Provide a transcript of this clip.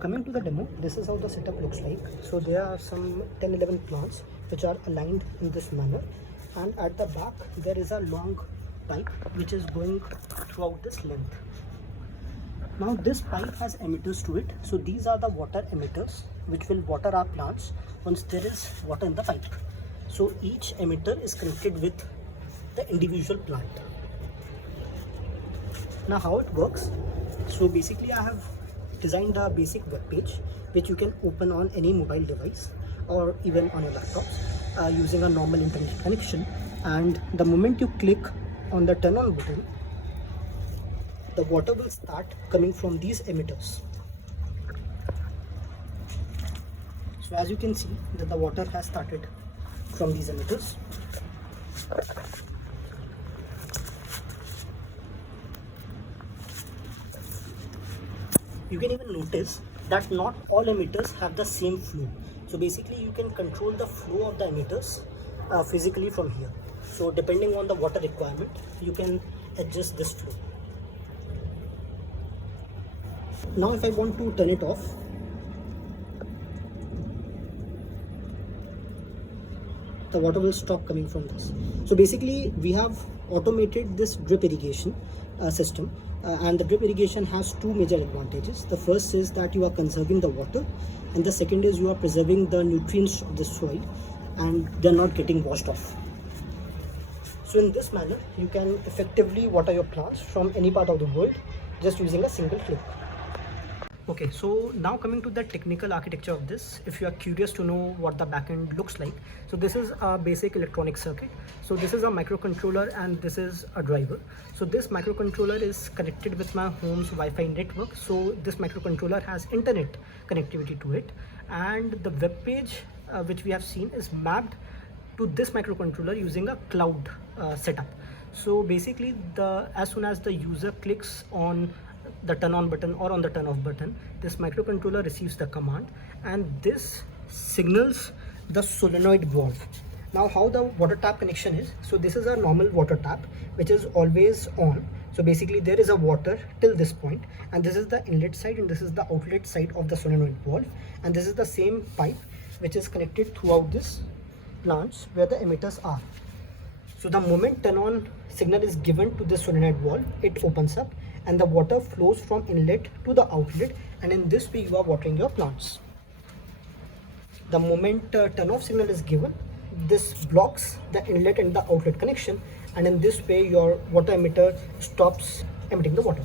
Coming to the demo, this is how the setup looks like. So there are some 10-11 plants which are aligned in this manner, and at the back there is a long pipe which is going throughout this length. Now this pipe has emitters to it, so these are the water emitters which will water our plants once there is water in the pipe. So each emitter is connected with the individual plant. Now how it works, so basically I have designed a basic web page which you can open on any mobile device or even on your laptops using a normal internet connection, and the moment you click on the turn on button, the water will start coming from these emitters. So as you can see that the water has started from these emitters. You can even notice that not all emitters have the same flow. So basically you can control the flow of the emitters physically from here. So depending on the water requirement, you can adjust this flow. Now if I want to turn it off, the water will stop coming from this. So basically we have automated this drip irrigation system, and the drip irrigation has two major advantages. The first is that you are conserving the water, and the second is you are preserving the nutrients of the soil and they're not getting washed off. So in this manner you can effectively water your plants from any part of the world just using a single click. Okay, so now coming to the technical architecture of this, if you are curious to know what the backend looks like, so this is a basic electronic circuit. So this is a microcontroller and this is a driver. So this microcontroller is connected with my home's Wi-Fi network. So this microcontroller has internet connectivity to it, and the web page which we have seen is mapped to this microcontroller using a cloud setup. So basically as soon as the user clicks on the turn on button or on the turn off button, this microcontroller receives the command and this signals the solenoid valve. Now how the water tap connection is, so this is a normal water tap which is always on. So basically there is a water till this point, and this is the inlet side and this is the outlet side of the solenoid valve, and this is the same pipe which is connected throughout this plants where the emitters are. So the moment turn on signal is given to this solenoid valve, it opens up and the water flows from inlet to the outlet, and in this way you are watering your plants. The moment turn off signal is given, this blocks the inlet and the outlet connection, and in this way your water emitter stops emitting the water.